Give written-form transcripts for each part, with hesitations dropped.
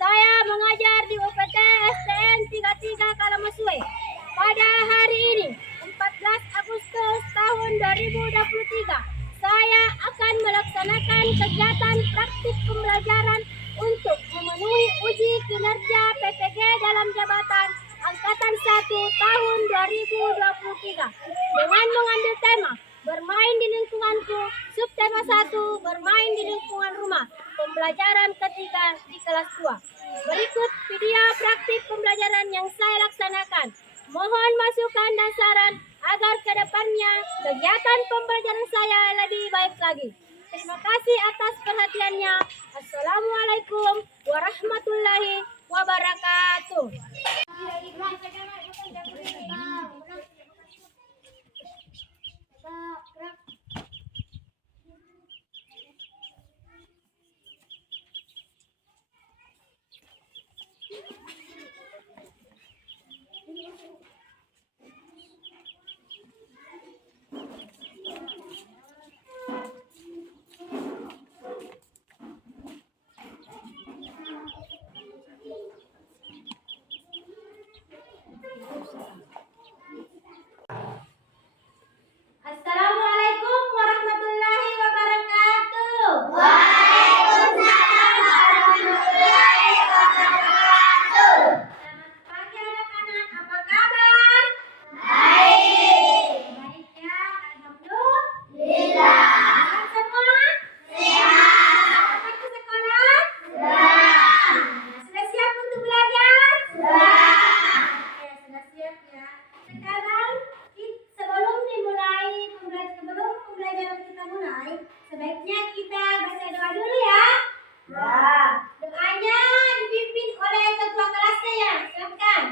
Saya mengajar di UPT STN 33 Kalamasuwe. Pada hari ini, 14 Agustus tahun 2023, saya akan melaksanakan kegiatan praktik pembelajaran untuk memenuhi uji kinerja PPG dalam jabatan Angkatan 1 tahun 2023 dengan mengambil tema bermain di lingkunganku, subtema 1 bermain di lingkungan rumah, pembelajaran ketiga di kelas 2. Berikut video praktik pembelajaran yang saya laksanakan. Mohon masukan dan saran agar kedepannya kegiatan pembelajaran saya lebih baik lagi. Terima kasih atas perhatiannya. Assalamualaikum warahmatullahi wabarakatuh. Assalamualaikum warahmatullahi wabarakatuh. Waalaikumsalam warahmatullahi wabarakatuh. Selamat pagi anak-anak, apa kabar? Baik. Baik ya, alhamdulillah. Alhamdulillah. Sehat semua? Sehat. Datang ke sekolah? Sudah. Sudah siap untuk belajar? Sudah. Oke, sudah siap ya. Sekarang sebelum pembelajaran kita mulai, sebaiknya kita baca doa dulu ya. Ya. Doanya dipimpin oleh ketua kelasnya ya. Silakan.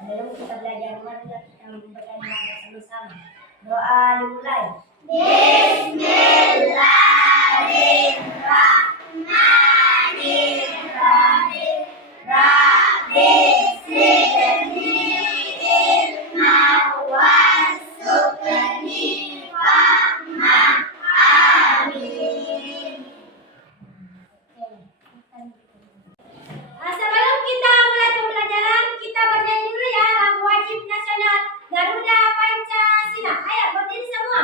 Sebelum kita belajar, mari kita membaca doa bersama. Doa dimulai. Bismillahirrahmanirrahim. Rabbi zidni ilma warzuqni fahman. Amin. Sebelum kita mulai pembelajaran, kita bernyanyi dulu ya lagu wajib nasional Garuda Pancasila. Ayo berdiri semua.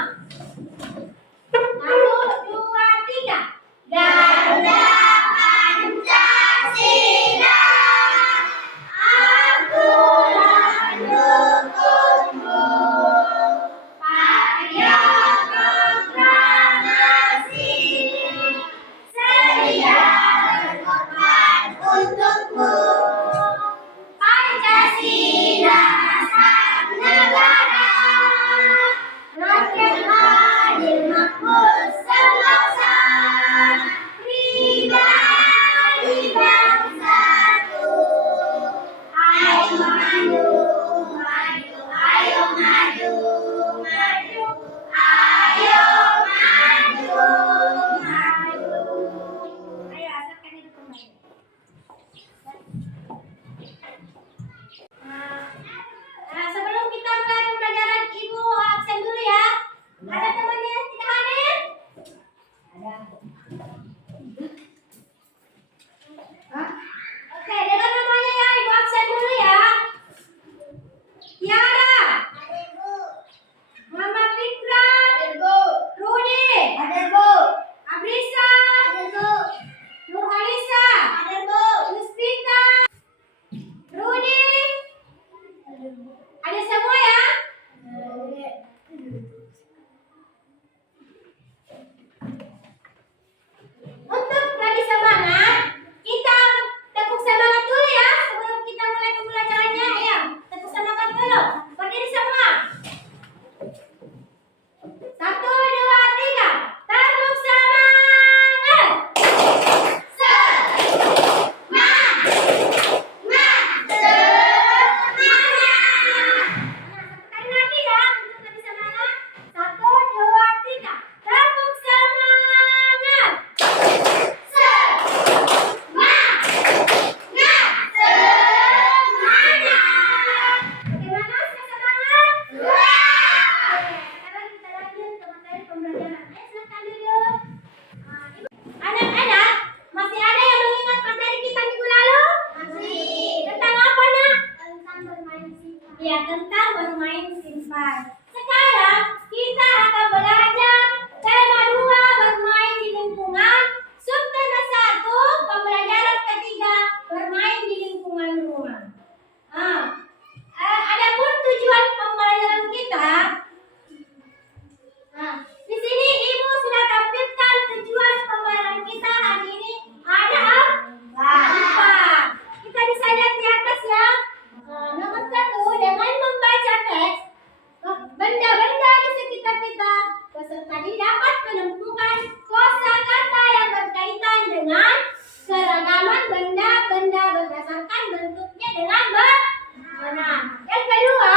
Peserta didik dapat menemukan kosakata yang berkaitan dengan keragaman benda-benda berdasarkan bentuknya dengan benar. Yang kedua,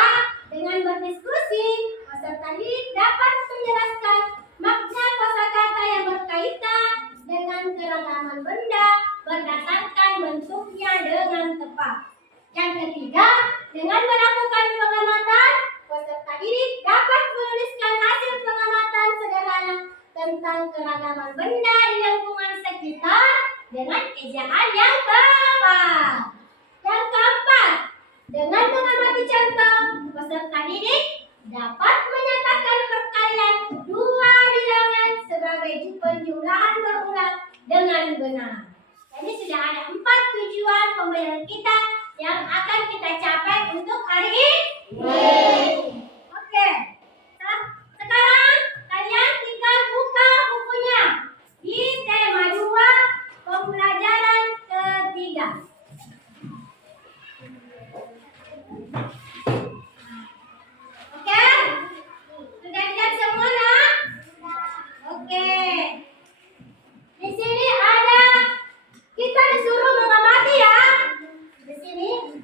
dengan berdiskusi, peserta didik dapat menjelaskan makna kosakata yang berkaitan dengan keragaman benda berdasarkan bentuknya dengan tepat. Yang ketiga, dengan melakukan pengamatan, peserta didik dapat menuliskan hasil pengamatan sederhana tentang keragaman benda di lingkungan sekitar dengan ejaan yang tepat. Yang keempat, dengan mengamati contoh, peserta didik dapat menyatakan perkalian dua bilangan sebagai penjumlahan berulang dengan benar. Jadi sudah ada 4 tujuan pembelajaran kita yang akan kita capai untuk hari ini. Oke. Sekarang kalian tinggal buka bukunya di tema 2 pembelajaran ketiga. Oke? Sudah lihat semua nak? Oke. Di sini ada kita disuruh mengamati ya. Di sini.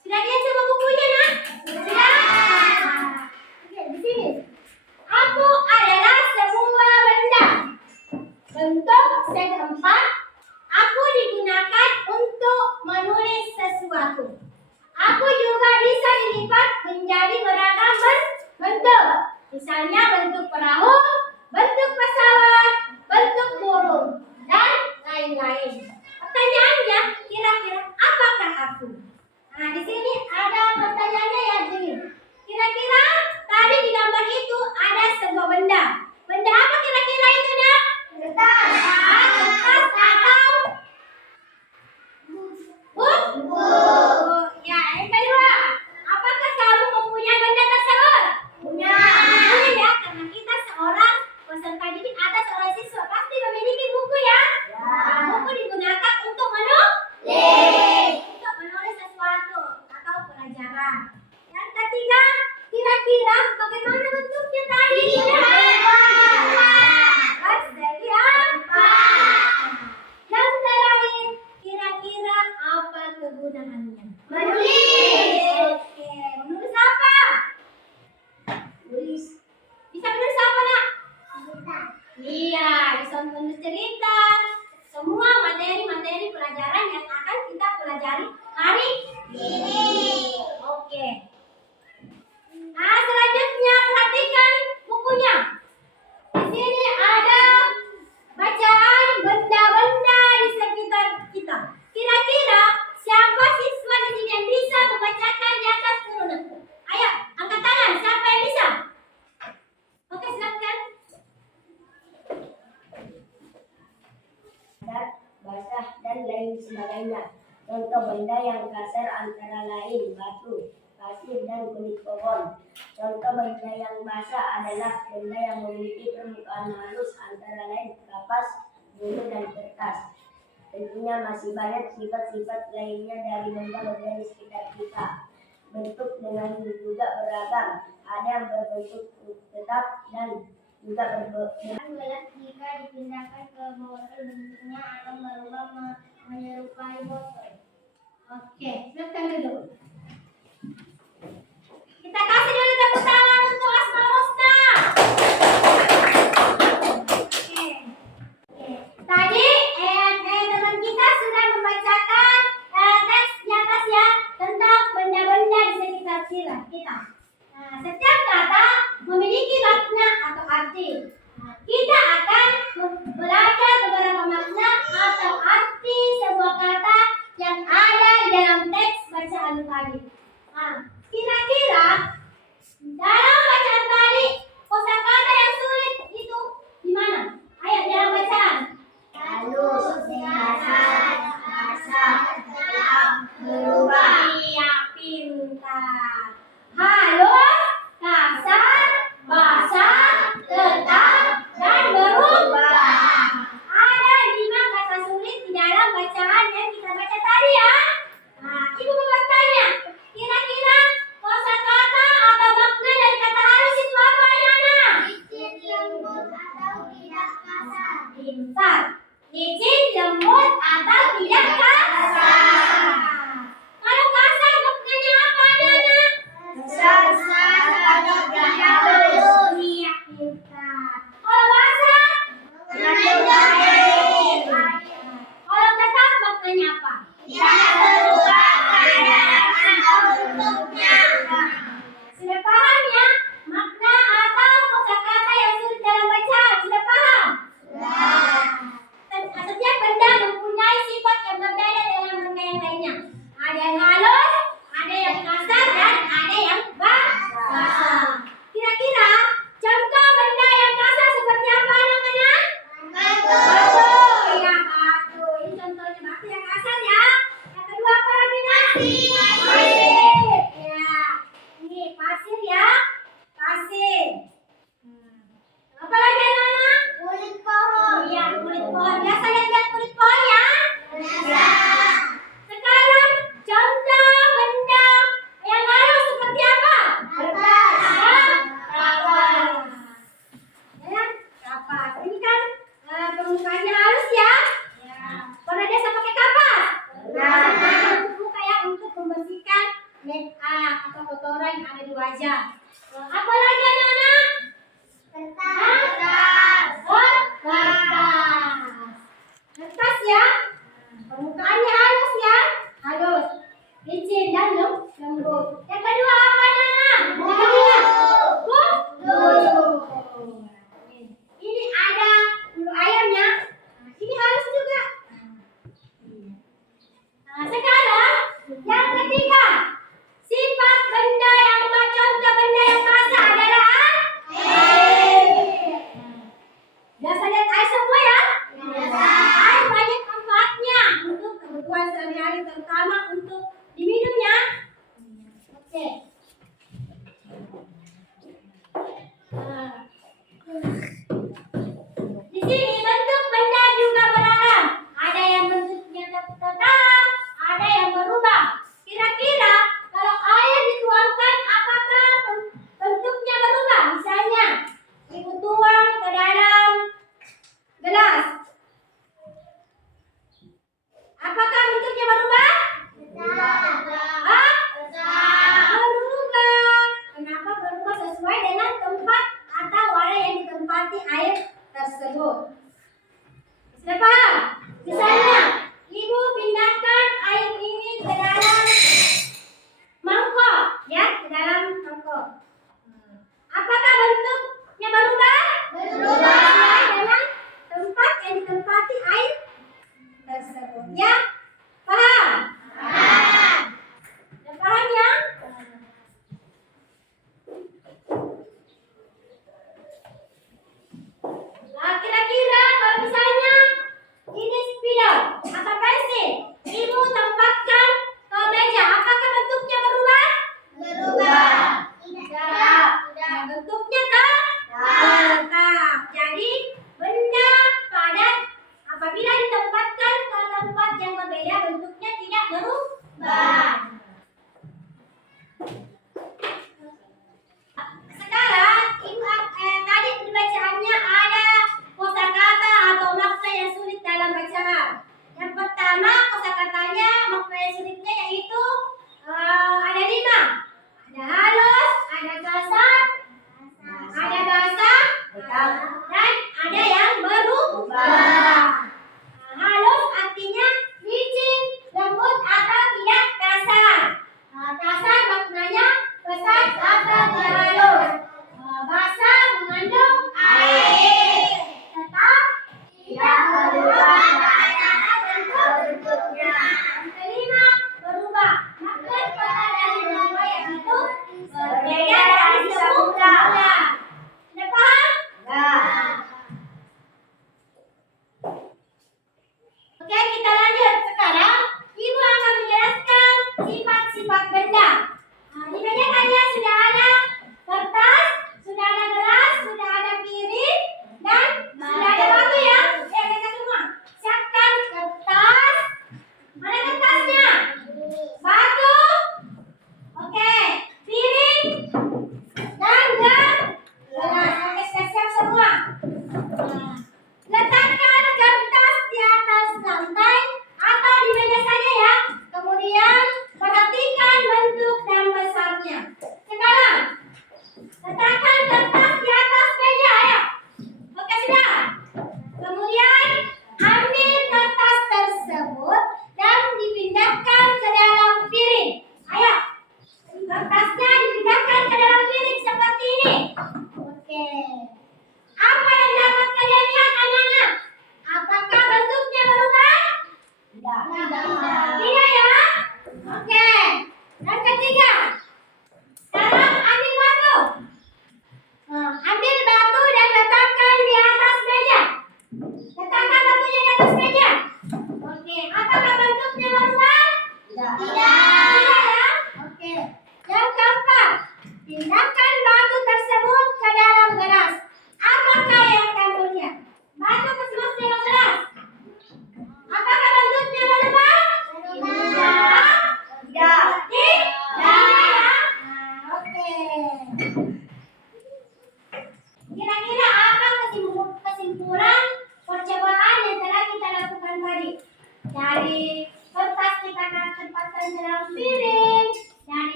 Sudah lihat semua bukunya nak? Sudah. Oke, di sini. Aku adalah sebuah benda. Bentuk segi 4. Aku digunakan untuk menulis sesuatu. Aku juga bisa dilipat menjadi beragam bentuk. Misalnya bentuk perahu, bentuk pesawat, bentuk burung, dan lain-lain. Pertanyaannya, kira-kira apakah aku? Nah, di sini ada pertanyaannya ya, gini. Kira-kira tadi di gambar itu ada sebuah benda. Benda apa kira-kira itu, nak? Kertas. Kertas atau buku. Ya, yang kedua, apakah kamu mempunyai benda tersebut? Punya. Punya ya, karena kita seorang peserta didik atau seorang siswa pasti memiliki buku ya. Buku digunakan untuk menulis sesuatu atau pelajaran. Yang ketiga, kira-kira bagaimana bentuknya tadi? Persegi 4. Yang terakhir, kira-kira apa kegunaannya? Menulis. Oke, menulis apa? Menulis. Bisa menulis apa, nak? Iya, bisa menulis cerita. Semua materi-materi pelajaran yang akan kita pelajari hari ini. Oke. Nah, selanjutnya perhatikan bukunya. Di sini ada bacaan benda-benda di sekitar kita. Kira-kira siapa siswa di sini yang bisa membacakan di atas turunan? Ayo, angkat tangan. Siapa yang bisa? Oke, silakan. Basah dan lain sebagainya. Contoh benda yang kasar antara lain batu, pasir, dan kulit pohon. Contoh benda yang basah adalah benda yang memiliki permukaan halus antara lain kapas, bulu, dan kertas. Tentunya masih banyak sifat-sifat lainnya dari benda-benda di sekitar kita. Bentuk dengan juga beragam. Ada yang berbentuk tetap dan juga Gelas jika dipindahkan ke botol bentuknya akan berubah menyerupai botol. Oke, silakan duduk. Kita kasih dulu tepuk tangan untuk Asmaul Husna. Oke. Tadi teman kita sudah membacakan teks di atas ya tentang benda-benda di sekitar kita. Nah, setiap kata memiliki makna atau arti. Nah, kita akan belajar beberapa makna atau arti sebuah kata yang ada di dalam teks bacaan tadi. Nah, kira-kira dalam pintar. Licin, lembut, atau tidak kasar. Kalau kasar maknanya apa anak-anak? Kasar atau tidak halus. Iya, pintar. Kalau basah? Mengandung air. Kalau tetap maknanya apa? Tidak berubah keadaan atau bentuknya. Sudah paham ya? Makna atau kosakata yang sulit dalam bacaan. Sudah paham? Setiap benda mempunyai sifat yang berbeda dengan benda yang lainnya. Ada yang halus, ada yang kasar, dan ada yang basah. Kira-kira contoh benda yang kasar seperti apa anak-anak? Batu. Ya, batu. Ini contohnya batu yang kasar ya. Yang kedua apa lagi nasi? Pasir. Ya, ini pasir ya. Pasir. Apa lagi anak-anak? Kulit pohon. Iya, kulit pohon. Biasa lihat kulit pohon ya? Biasa. Sekarang contoh benda yang halus seperti apa? Kertas. Kapas. Ya, kapas. Ini kan permukaannya halus ya? Pernah biasa pakai kapas? Untuk muka ya, untuk membersihkan make up atau kotoran yang ada di wajah. Apa lagi anak-anak? Kertas. Kertas. Kertas ya. Permukaannya halus ya. Halus. Licin dan lembut. Yang kedua apa anak-anak? Bulu. Ini ada bulu ayamnya. Ini halus juga. Sekarang yang ketiga. Sifat benda yang contoh benda yang kasar adalah air. Biasa lihat air semua ya? Air banyak manfaatnya untuk kebutuhan sehari-hari, terutama untuk diminum ya. Oke. Di sini bentuk benda juga beragam. Ada yang bentuknya tetap, ada yang berubah. Kira-kira kalau air dituangkan, apakah bentuknya berubah? Misalnya, ibu tuang ke dalam gelas. Apakah bentuknya berubah? Hah? Berubah. Kenapa berubah? Sesuai dengan tempat atau wadah yang ditempati air tersebut. Sudah paham? Misalnya, ibu pindahkan air ini ke dalam mangkok, ya, ke dalam mangkok. Apakah bentuknya berubah? Berubah. Sesuai dengan tempat yang ditempati air tersebut. Ya, paham? Sudah paham ya? Nah, kira-kira kalau misalnya ini spidol atau pensil, ibu tempatkan ke meja, apakah bentuknya berubah? Berubah. Tidak. Bentuknya tetap. Jadi benda padat apabila ditempatkan ke tempat yang berbeda, bentuknya tidak berubah. Sekarang tadi di bacaannya ada kosakata atau makna yang sulit dalam bacaan. Yang pertama kosakatanya, makna yang sulitnya yaitu ada 5. Ada halus, ada kasar, ada basah, dan ada yang berubah. Halus artinya licin, lembut atau tidak kasar. Kasar maknanya kesat atau tidak halus. Basah mengandung air. Tetap tidak berubah bentuknya. Yang kelima berubah. Makna kata dari dua yang itu berbeda dari semula. Sudah paham?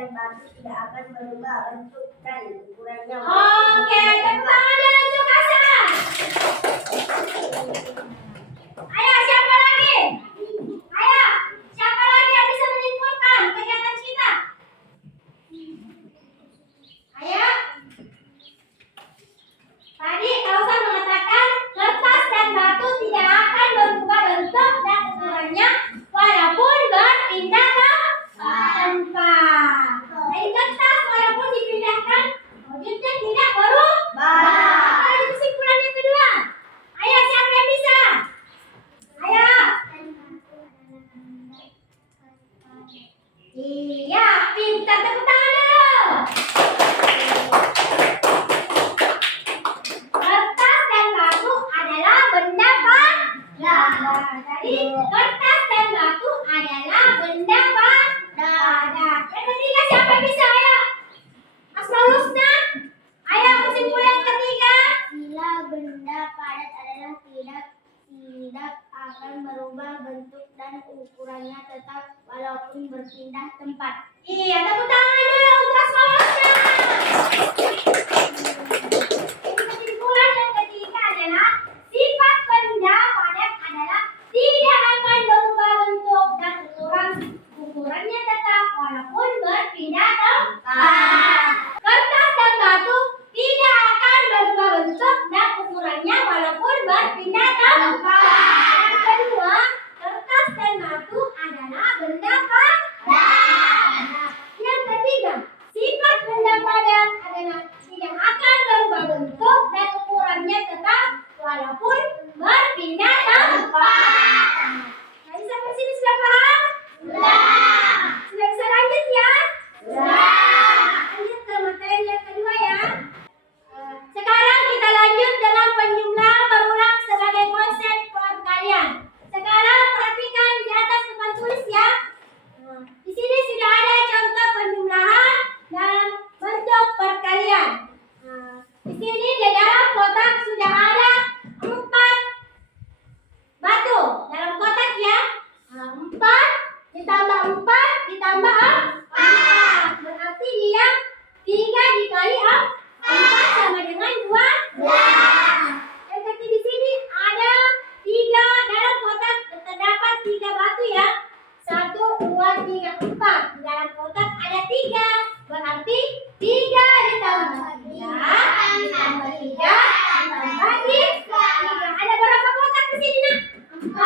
dan batu tidak akan berubah bentuk dan ukurannya. Oke, tepuk tangan dan unjuk rasa. Ayo, siapa lagi? Ayo, siapa lagi yang bisa menyimpulkan kegiatan kita? Ayo. Tadi Kausan mengatakan kertas dan batu tidak akan berubah bentuk dan ukurannya walaupun berpindah tempat. Jadi kertas walaupun dipindahkan wujudnya tidak berubah. Apa kesimpulan yang kedua? Ayo, siapa yang bisa? Ayo. Iya, pintar, tepuk tangan dulu. Kertas dan batu adalah benda padat. Jadi kertas dan batu adalah benda padat. Yang ketiga siapa yang bisa? Ayo. Asmaul Husna. Ayo kesimpulan yang ketiga. Bila benda padat adalah tidak akan berubah bentuk dan ukurannya tetap walaupun berpindah tempat. Iya, tepuk tangan dulu untuk Asmaul Husna. Kesimpulan yang ketiga adalah sifat benda padat adalah tidak akan berubah bentuk dan ukurannya tetap walaupun berpindah tempat. Kertas dan batu tidak akan berubah bentuk dan ukurannya walaupun berpindah tempat. Yang kedua, kertas dan batu adalah benda padat. Yang ketiga, sifat benda padat adalah tidak akan berubah bentuk dan ukurannya tetap walaupun berpindah tempat. Jadi sampai sini sudah paham? Sudah. Sudah bisa lanjut ya? Sudah. Lanjut ke materi yang kedua ya. Sekarang kita lanjut dengan penjumlahan berulang sebagai konsep perkalian. Sekarang perhatikan di atas papan tulis ya. Di sini sudah ada contoh penjumlahan dalam bentuk perkalian. Di sini di dalam kotak sudah ada 4 batu. Dalam kotak ya. 4 ditambah 4 ditambah 4. Berarti dia 3 dikali 4 sama dengan 12. Yang ketiga di sini ada 3 dalam kotak terdapat 3 batu ya. 1, 2, 3, 4. Di dalam kotak ada 3. Berarti 3 ditambah 3 ditambah 3 ditambah 3. Ada berapa kotak di sini nak? 4.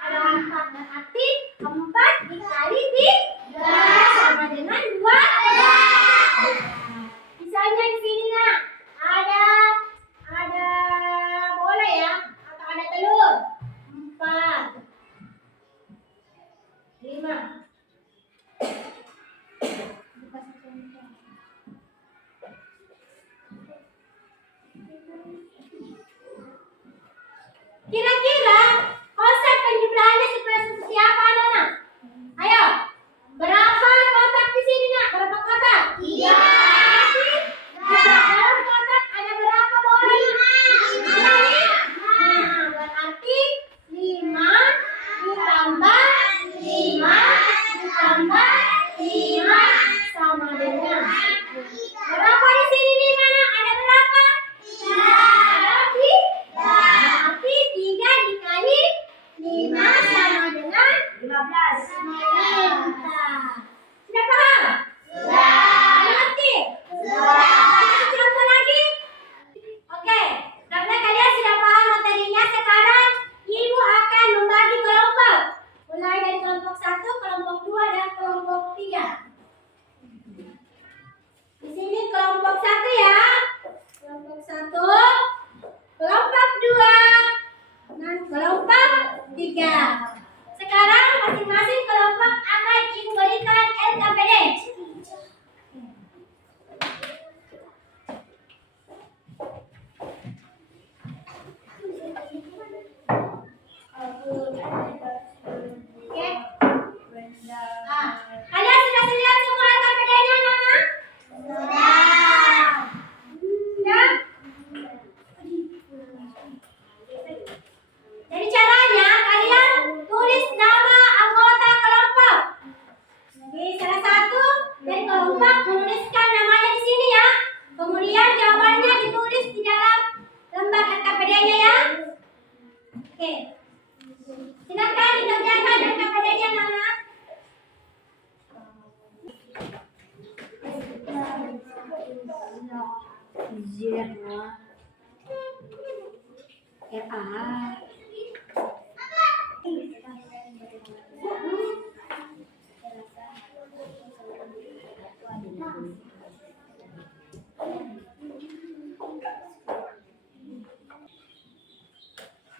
Ada 4 berarti 4 dikali 3 sama dengan 12. Misalnya di sini nak ada bola ya atau ada telur 4 5. Kira-kira konsep penjumlahannya seperti apa anak-anak? Ayo, berapa kotak di sini nak? Berapa kotak? 3. Dalam kotak ada berapa bola? 5. Berarti 5 ditambah 5 ditambah 5 sama dengan berapa di sini nih mana? Ada berapa? 3. Berarti 3 dikali 5 sama dengan 15. Sudah paham? Sudah. Mengerti? Sudah. Contoh lagi? Oke, karena kalian sudah paham materinya, sekarang Ibu akan membagi kelompok. Mulai dari kelompok 1, kelompok 2, dan kelompok 3. Di sini kelompok 1 ya. Kelompok 1, kelompok 2, dan kelompok 3. Sekarang masing-masing kelompok akan Ibu berikan LKPD. Oke. Kalian sudah lihat semua LKPD-nya, anak-anak? Sudah. Jadi caranya kalian tulis nama anggota kelompok. Jadi salah satu kelompok menuliskan namanya di sini ya. Kemudian jawabannya ditulis di dalam lembar LKPD-nya ya. Oke. Silakan dikerjakan LKPD-nya anak-anak.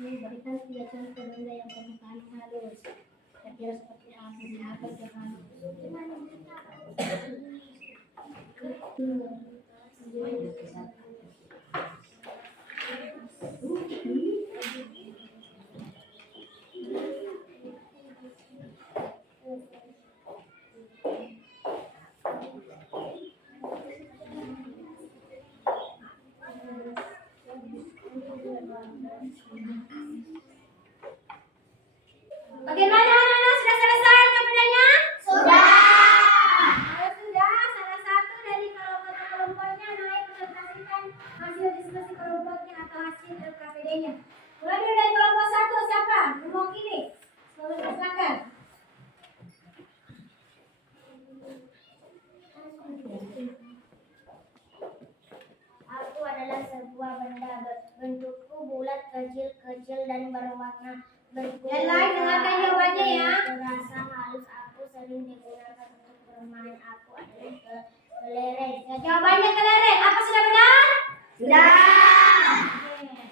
Berikan 3 contoh benda yang permukaan halus. Kira-kira seperti apa jangan. Bagaimana anak-anak, sudah selesai LKPD-nya? Sudah. Kalau sudah, salah satu dari kelompok-kelompoknya naik presentasikan hasil diskusi kelompoknya atau hasil LKPD-nya. Mulai dulu dari kelompok 1, siapa? Mewakili. Silakan. Aku adalah sebuah benda bentukku bulat, kecil-kecil dan berwarna berkulit. Yang lain dengarkan jawabannya ya. Terasa halus, aku sering digunakan untuk bermain. Aku adalah kelereng. Ya, jawabannya kelereng. Apa sudah benar? Sudah.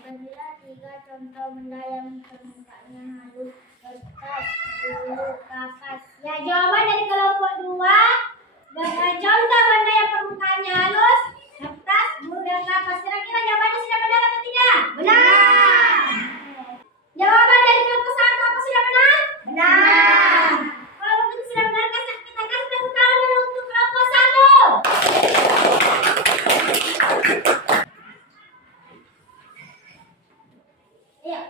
Berilah 3 contoh benda yang permukaannya halus: kertas, bulu, kapas. Ya, jawaban dari kelompok 2. Contoh benda yang permukaannya halus, kertas, bulu, dan kapas. Kira-kira jawabannya sudah benar atau tidak? Benar. Jawaban dari kelompok 1 apa sudah benar? Benar. Kalau begitu sudah benar, kita kasih tepuk tangan dulu untuk kelompok 1. Iya.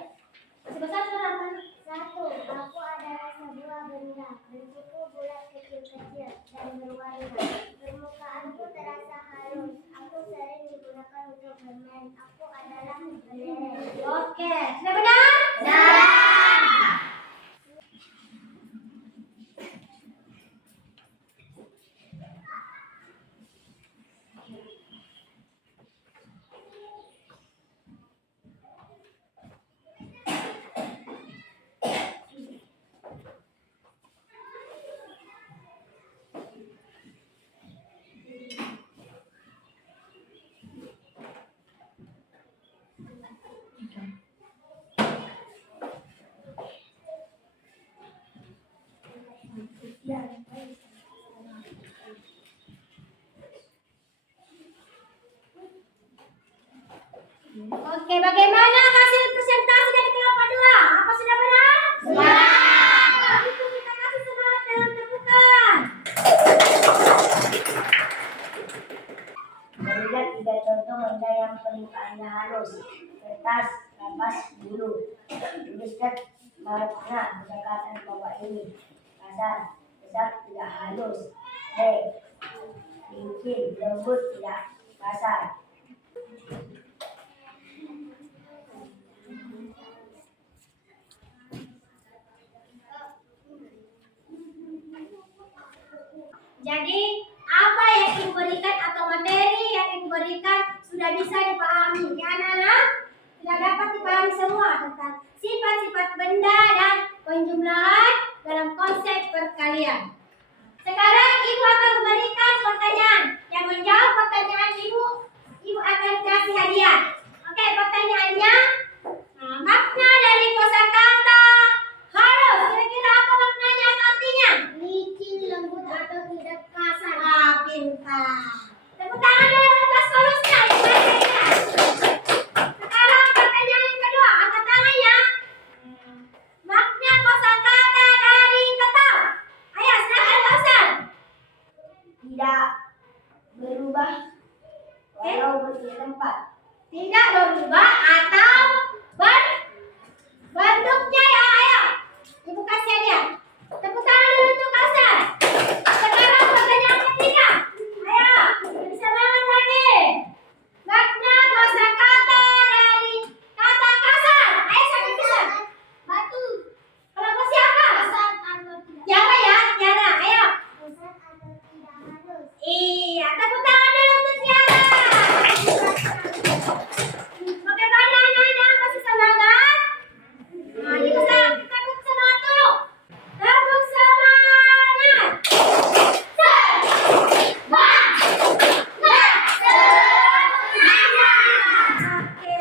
Masih besar sudah apa? 1. Aku adalah sebuah benda bentukku bulat, kecil-kecil dan berwarna. Permukaanku terasa halus. Aku sering digunakan untuk bermain. Aku adalah kelereng. Oke, sudah benar? Benar. Oke, bagaimana hasil presentasi dari kelompok 2? Apa sudah benar? Sudah. Kalau gitu kita kasih semangat dalam tepukan. Berilah 3 contoh benda yang permukaannya halus: kertas, kapas, bulu. Tuliskan makna perkataan bawah ini: kasar, besar, tidak halus. B. Licin, lembut, tidak kasar. Jadi, apa yang diberikan atau materi yang diberikan sudah bisa dipahami. Ya anak-anak, sudah dapat dipahami semua tentang sifat-sifat benda dan penjumlahan dalam konsep perkalian. Sekarang Ibu akan memberikan pertanyaan. Yang menjawab pertanyaan Ibu akan kasih hadiah. Oke, pertanyaannya, makna dari kosakata halus. Kira-kira apa maknanya atau artinya? Licin, lembut, atau tidak kasar. Pintar. Tepuk tangan dulu atas solusnya. Sekarang pertanyaan yang kedua, angkat tangan ya. Makna kosakata dari tetap. Ayo, silakan Kausan. Tidak berubah walau berpindah tempat. Tidak berubah atau bentuknya ya, ayo. Ibu kasih hadiah. Tepuk tangan dulu untuk Kausan. Sekarang pertanyaan ketiga. Iya, tepuk tangan dulu untuk Tiara. Bagaimana anak-anak? Masih semangat? Nah, kita tepuk semangat dulu. Tepuk semangat. Oke.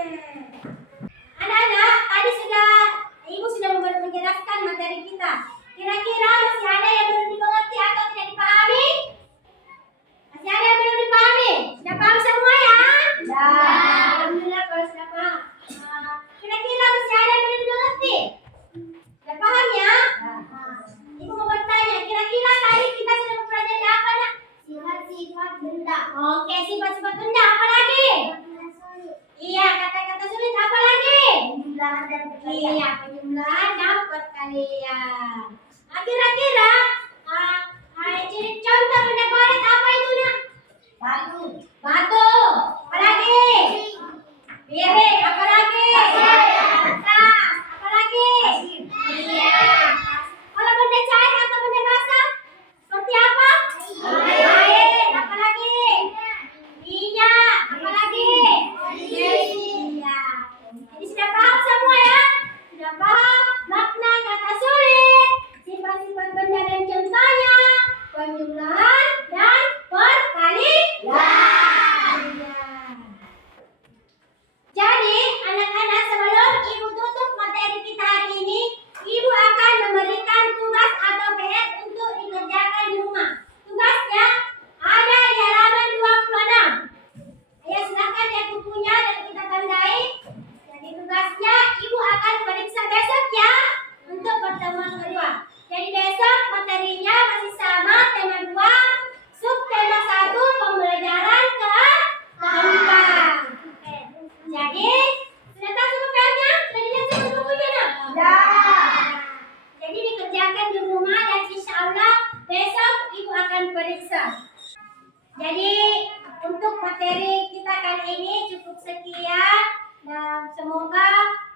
Anak-anak, tadi Ibu sudah menjelaskan materi kita. Kira-kira masih ada yang belum dimengerti atau tidak dipahami? Masih ada yang belum dipahami? Sudah paham semua ya? Alhamdulillah kalau sudah paham. Kira-kira masih ada yang belum dimengerti? Sudah paham ya? Ibu mau bertanya, kira-kira tadi kita sudah mempelajari apa nak? Sifat-sifat benda. Oke, sifat-sifat benda. Apa lagi? Iya, kata-kata sulit. Apa lagi? Penjumlahan dan Iya, penjumlahan dan perkalian. Nah, kira-kira ciri contoh benda padat apa itu nak? batu. Batu. Apa lagi? Piring. Apa lagi? Kertas. Apa lagi? Iya. Kalau benda cair atau benda basah? Seperti apa? Air. Apa lagi? Minyak. Apa lagi? Iya. Jadi sudah paham semua ya? Sudah paham makna kata sulit, sifat-sifat benda dan contohnya, penjumlahan dan perkalian. Jadi, anak-anak, sebelum Ibu tutup materi kita hari ini, Ibu akan memberikan tugas atau PR untuk dikerjakan di rumah. Tugasnya ada di halaman 26. Ayo silakan lihat bukunya dan kita tandai. Jadi tugasnya Ibu akan periksa besok ya untuk pertemuan kedua. Jadi besok materinya masih sama, tema 2, subtema 1, pembelajaran keempat. Jadi sudah tahu semua PR-nya? Sudah dilihat semua bukunya nak? Jadi dikerjakan di rumah dan insya Allah besok Ibu akan periksa. Jadi untuk materi kita kali ini cukup sekian dan semoga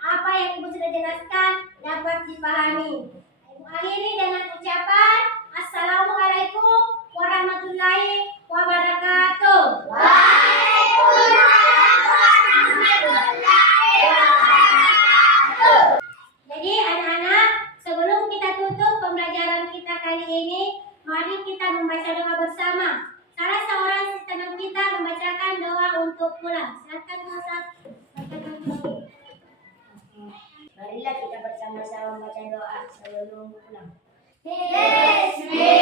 apa yang Ibu sudah jelaskan dapat dipahami. Ibu akhiri dengan ucapan Assalamualaikum warahmatullahi wabarakatuh. Jadi anak-anak, sebelum kita tutup pembelajaran kita kali ini, mari kita membaca doa bersama. Salah seorang teman kita membacakan doa untuk pulang. Silakan Ustaz. Marilah kita bersama-sama membaca doa sebelum pulang. Bismillah.